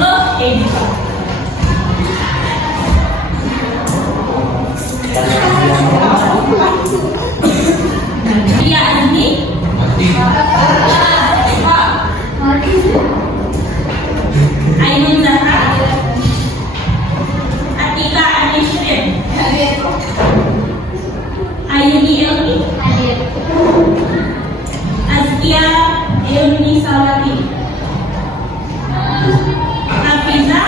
huruf E juga. Dia ini Ainun Zahra, Atika Anisrin, Ayuni Elmi, Azkia Euni Salati, Hafiza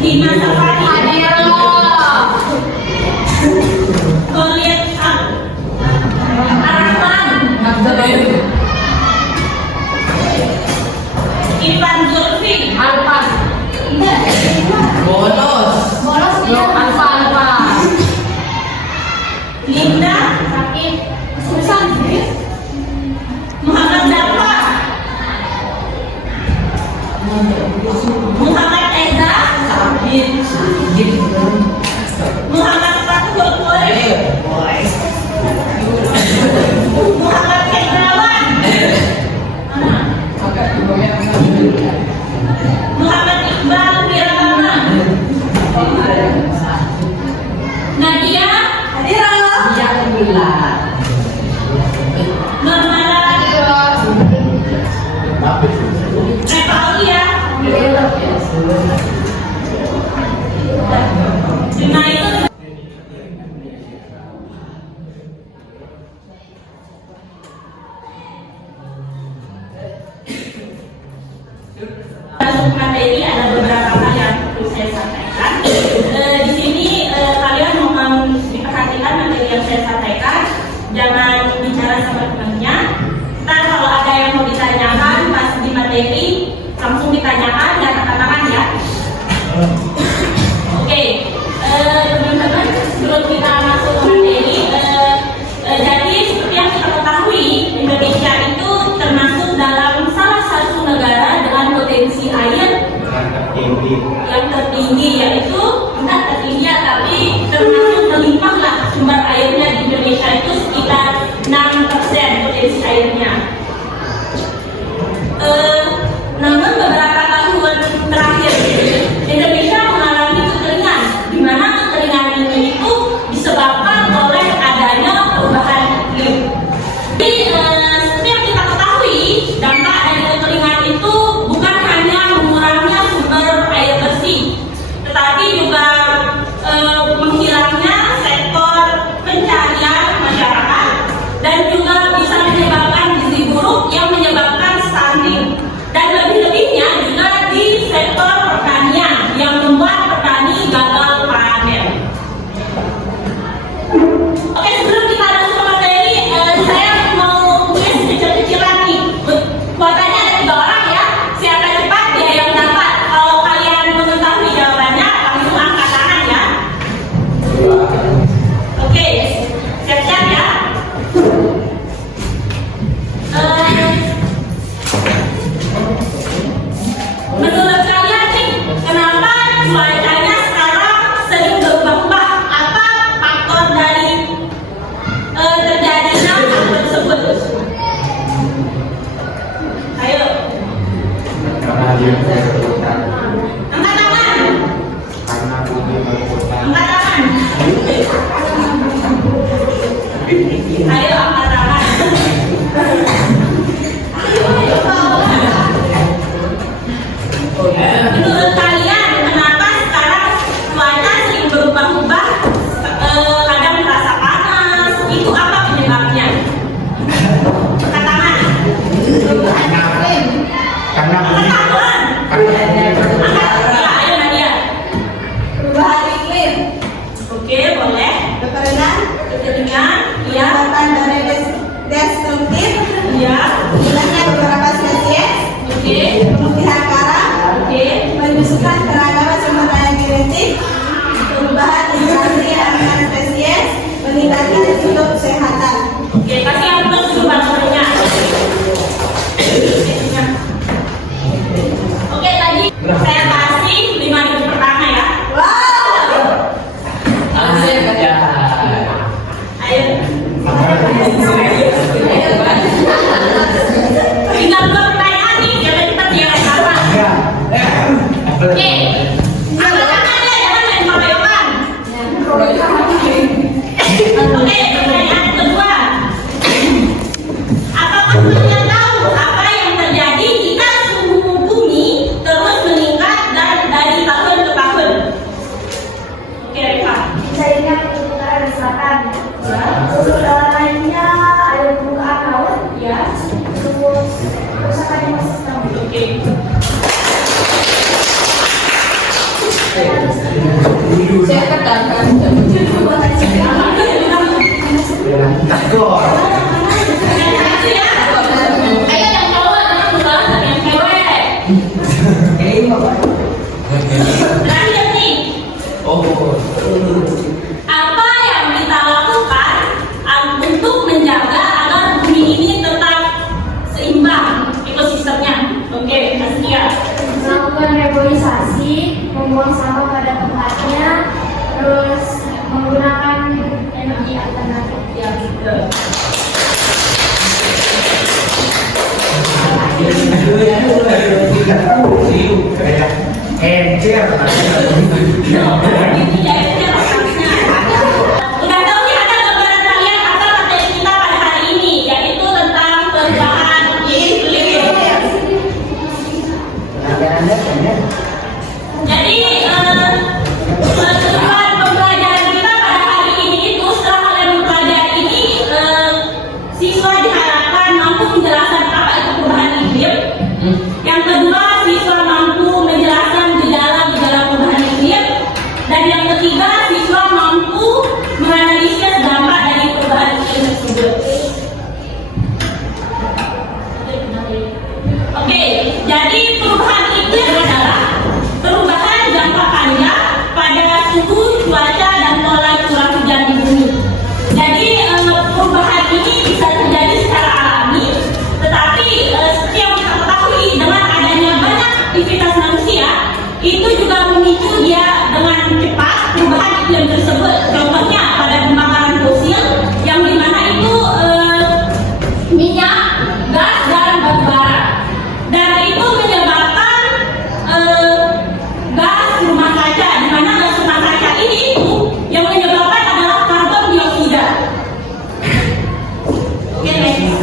Dima Safari, Goliat Arafan, Ivan Zulfi, Alpan, Bolos Alfa, Linda, Sakit, Susan, Muhammad Dafa, Muhammad Eza, Muhammad Fatul Quraish, Muhammad Kedrawan, Muhammad Iqbal Wirama, Nadia Hadira, Normala, Repaulia, Junaid. Masuk materi ada beberapa hal yang perlu saya sampaikan. Di sini kalian mohon diperhatikan materi yang saya sampaikan. Jangan bicara sama temannya. Ntar kalau ada yang mau ditanyakan pas di materi langsung ditanyakan, jangan angkat tangan ya. Oke, teman-teman, sebelum kita masuk ke materi, jadi seperti yang kita ketahui, Indonesia itu termasuk dalam salah satu negara dengan potensi air yang tertinggi, yaitu bukan tertinggi ya, tapi termasuk melimpah lah sumber airnya di Indonesia itu sekitar 6% potensi airnya. Namun beberapa tahun terakhir Indonesia mengalami kekeringan, di mana kekeringan ini itu disebabkan oleh adanya perubahan iklim. Jadi seperti yang kita ketahui, dampak dari kekeringan itu bukan hanya mengurangnya sumber air bersih, tetapi juga menghilangnya sektor pencarian masyarakat dan juga bisa menyebabkan gizi buruk yang menyebabkan stunting, dan lebih-lebihnya juga di sektor pertanian yang membuat petani gagal panen. Oke, sebelum kita masuk ke materi, saya mau tulis kecil-kecilan nih. Kuotanya ada 3 orang ya. Siapa cepat dia yang dapat. Kalau kalian mengetahui jawabannya, langsung angkat tangan ya. Oke, siap-siap ya. Menurut kalian nih, kenapa cuacanya sekarang sering berubah-ubah? Apa faktor dari terjadinya hal tersebut? Ayo, angkat tangan. Angkat tangan. Ayo, angkat tangan. Menurut kalian, kenapa sekarang cuaca sering berubah-ubah? Kadang terasa panas. Itu apa penyebabnya? Angkat tangan. karena bumi Saya katakan Ayo yang cowok jangan lupa yang cewek. Terakhir nih. Apa yang kita lakukan untuk menjaga agar bumi ini tetap seimbang ekosistemnya? Oke, Askia. Melakukan reboisasi, membuang sampah pada tempatnya, terus menggunakan energi alternatif. Ya, betul. Udah tahu nih ada gambaran kalian apa materi kita pada hari ini, yaitu tentang perubahan iklim. Jadi tujuan pembelajaran kita pada hari ini itu setelah kalian mempelajari ini, siswa diharapkan mampu menjelaskan apa itu perubahan iklim. Yang kedua, siswa mampu menjelaskan gejala-gejala perubahan iklim. Dan yang ketiga, siswa mampu menganalisis dampak dari perubahan iklim tersebut. Oke, jadi perubahan iklim adalah perubahan jangka panjang pada suhu, cuaca, dan pola curah hujan di bumi. Jadi perubahan ini bisa terjadi secara alami, tetapi seperti yang kita ketahui dengan adanya banyak aktivitas manusia, itu juga memicu dia dengan cepat perubahan iklim tersebut. Contohnya pada pembakaran fosil yang dimana itu minyak, gas, dan batu bara. Dan itu menyebabkan gas rumah kaca, di mana gas rumah kaca ini itu yang menyebabkan adalah karbon dioksida. Oke, next.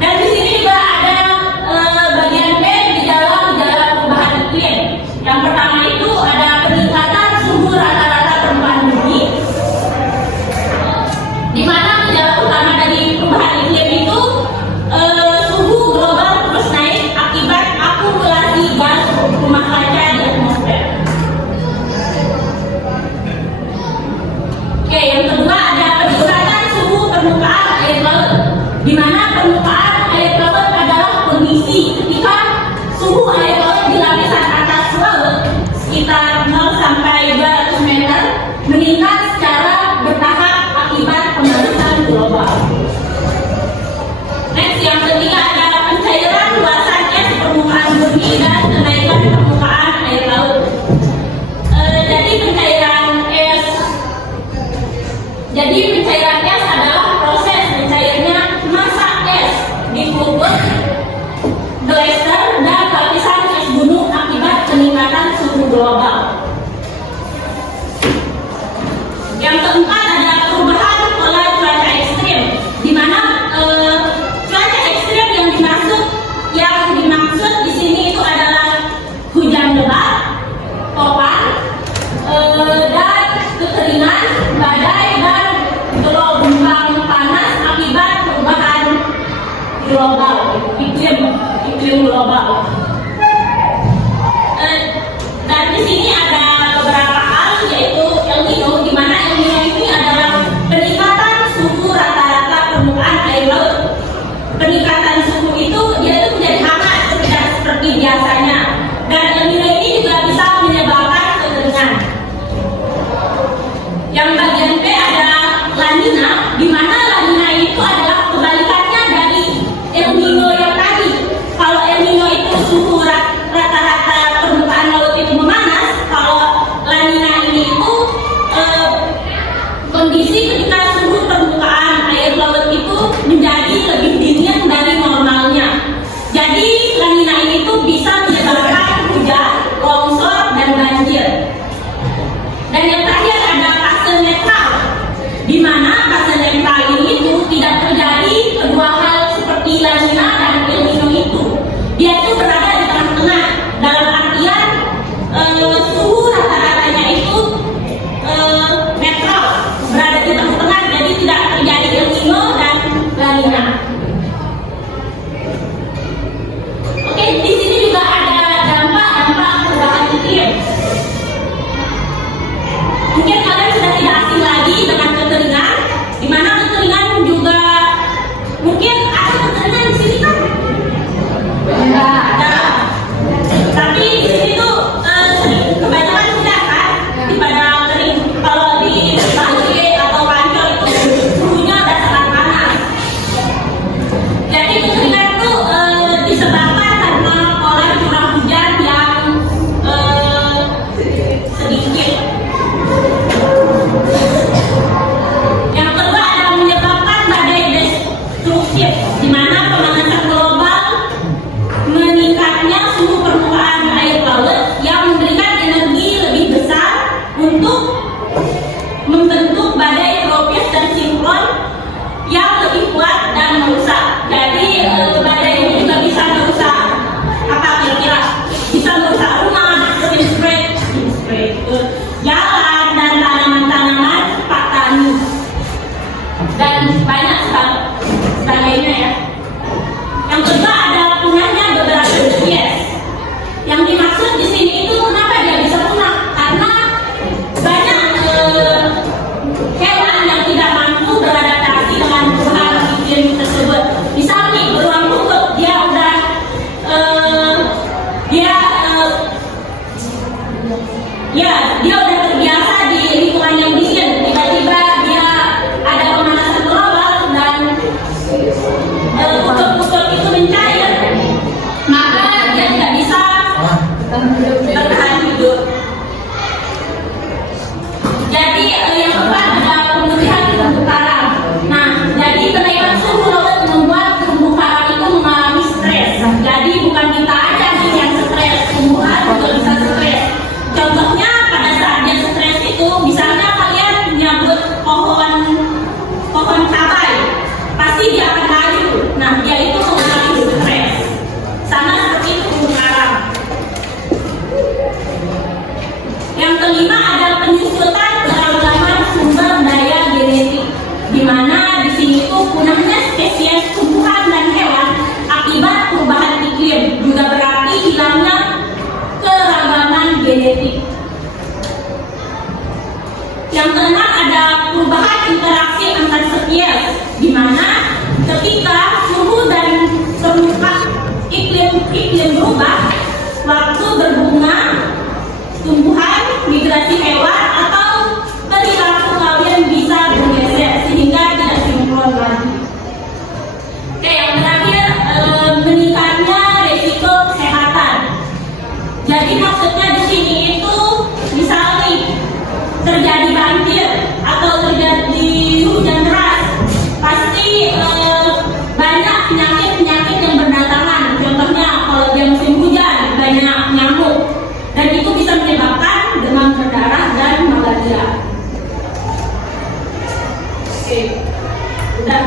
Dan di sini juga ada bagian B, gejala-gejala perubahan iklim. Yang pertama itu ada peningkatan suhu rata-rata permukaan bumi, di mana gejala utama dari perubahan iklim itu suhu global terus naik akibat akumulasi gas rumah kaca di atmosfer. Oke, yang kedua ada peningkatan suhu permukaan air laut, di mana permukaan air laut adalah kondisi ketika suhu air laut di lapisan atas laut sekitar 0 sampai 200 meter meningkat secara bertahap akibat pemanasan global. Next, yang ketiga ada pencairan luasan es permukaan bumi dan kenaikan permukaan air laut. Jadi pencairan es adalah proses mencairnya massa es di kubur, glacier, dan lapisan es gunung akibat peningkatan suhu global. Yang keempat ada perubahan pola cuaca ekstrim, di mana cuaca ekstrim yang dimaksud di sini itu adalah hujan lebat, topan, dan kekeringan, badai, dan gelombang panas akibat perubahan global, iklim global. Dan di sini ada beberapa hal, yaitu El Nino, di mana El Nino ini adalah peningkatan suhu rata-rata permukaan air laut. Peningkatan suhu itu dia itu menjadi hangat tidak seperti biasanya, dan El Nino ini juga bisa menyebabkan kekeringan. Yang bagian B ada La Nina, di mana La Nina itu adalah kebalikannya dari El Nino yang tadi. Kalau El Nino itu tersier, di mana ketika suhu dan iklim berubah, waktu berbunga, tumbuhan, migrasi hewan atau perilaku kalian bisa bergeser sehingga tidak sinkron lagi. Oke, yang terakhir meningkatnya resiko kesehatan. Jadi maksudnya di sini itu misalnya terjadi banjir atau terjadi hujan deras, pasti banyak penyakit yang berdatangan. Contohnya kalau dia musim hujan banyak nyamuk dan itu bisa menyebabkan demam berdarah dan malaria. Oke, udah.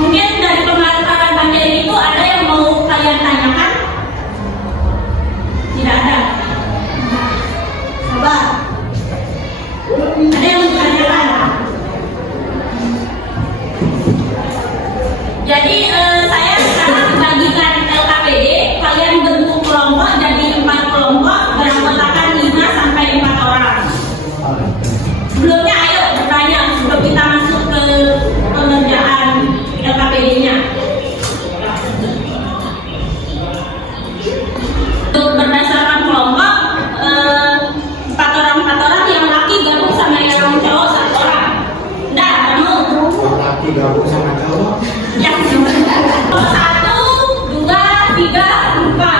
Mungkin dari pemaparan materi itu ada yang mau kalian tanyakan? Tidak ada. Sabar. Ada yang mau ditanyakan? Jadi saya sekarang bagikan LKPD, kalian bentuk kelompok jadi 4 kelompok beranggotakan 5 sampai 4 orang. Sebelumnya ayo bertanya sebelum kita masuk ke pengerjaan LKPD-nya. Untuk berdasarkan kelompok 4 orang yang laki gabung sama yang cowok 1 orang. Udah, kamu? Yang laki gabung sama cowok. Ya, 1, 2, 3, 4.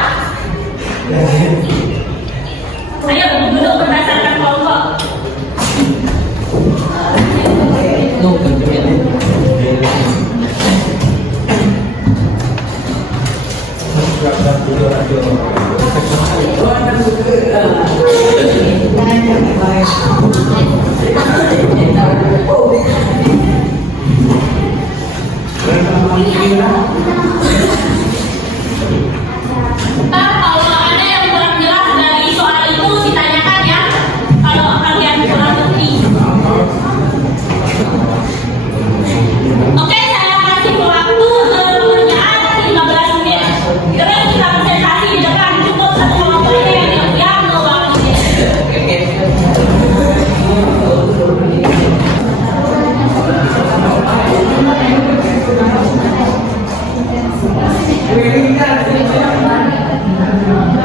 Ayo duduk berdasarkan kelompok. Kalau ada yang kurang jelas dari soal itu ditanyakan ya. Kalau kalian kurang ngerti. Oke, saya kasih waktu pengerjaan 15 menit. Terus kita presentasi di depan, cukup 1 kelompok yang mewakili.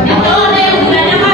Itu ada yang ditanyakan?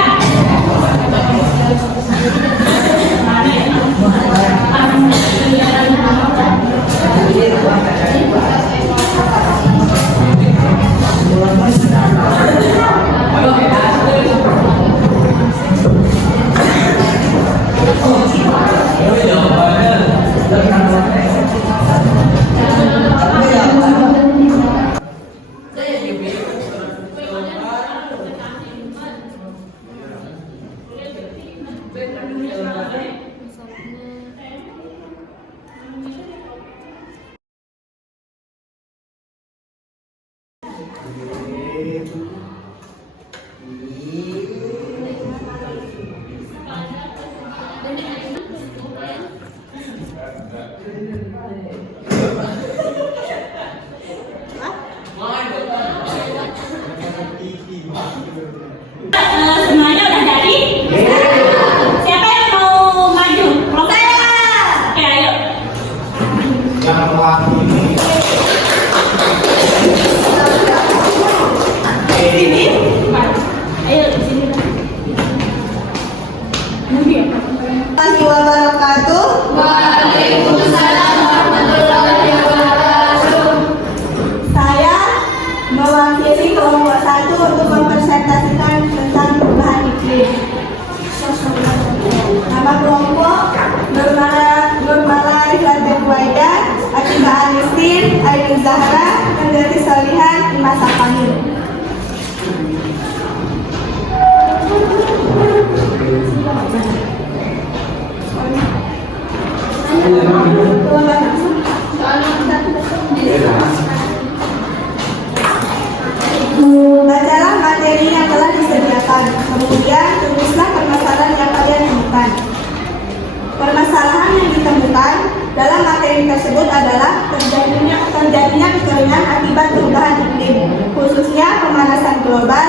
Semuanya udah jadi? Siapa yang mau maju? Oke, ayo. Yang laki. Sini. Ayo sini. Assalamualaikum wabarakatuh. Waalaikumsalam warahmatullahi wabarakatuh. Saya mewakili kelompok 1 untuk mempresentasikan tentang perubahan iklim. Nama kelompok Nurmala Rifat Buaida, Atiba Anisin, Ayu Zahra, Kendati Solihan, Dimas Afani. Bacalah materi yang telah disediakan, kemudian tulislah permasalahan yang kalian temukan. Permasalahan yang ditemukan dalam materi tersebut adalah terjadinya kekeringan akibat perubahan iklim, khususnya pemanasan global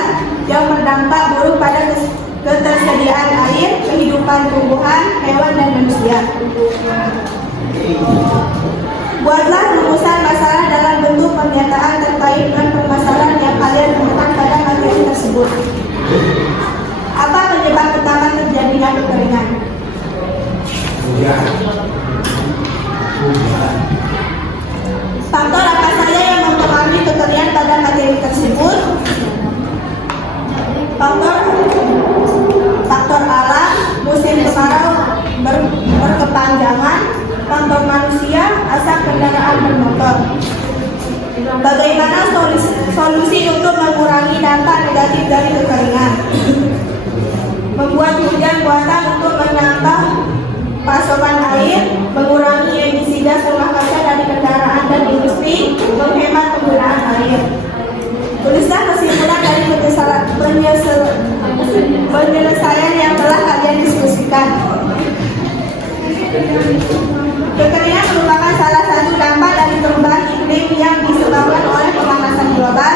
yang berdampak buruk pada ketersediaan air, kehidupan tumbuhan, hewan, dan manusia. Buatlah rumusan masalah dalam bentuk pernyataan terkait dengan permasalahan yang kalian temukan pada materi tersebut. Apa penyebab utama terjadinya kekeringan? Hujan. Faktor apa saja yang mempengaruhi kekeringan pada materi tersebut? Faktor alam, musim kemarau berkepanjangan, faktor manusia, asap kendaraan bermotor. Bagaimana solusi untuk mengurangi dampak negatif dari kekeringan? Membuat hujan buatan untuk menambah pasokan air, mengurangi emisi gas rumah kaca dari kendaraan dan industri, menghemat penggunaan air. Tulislah kesimpulan dari penyelesaian yang telah kalian diskusikan. Kekeringan merupakan salah satu dampak dari perubahan iklim yang disebabkan oleh pemanasan global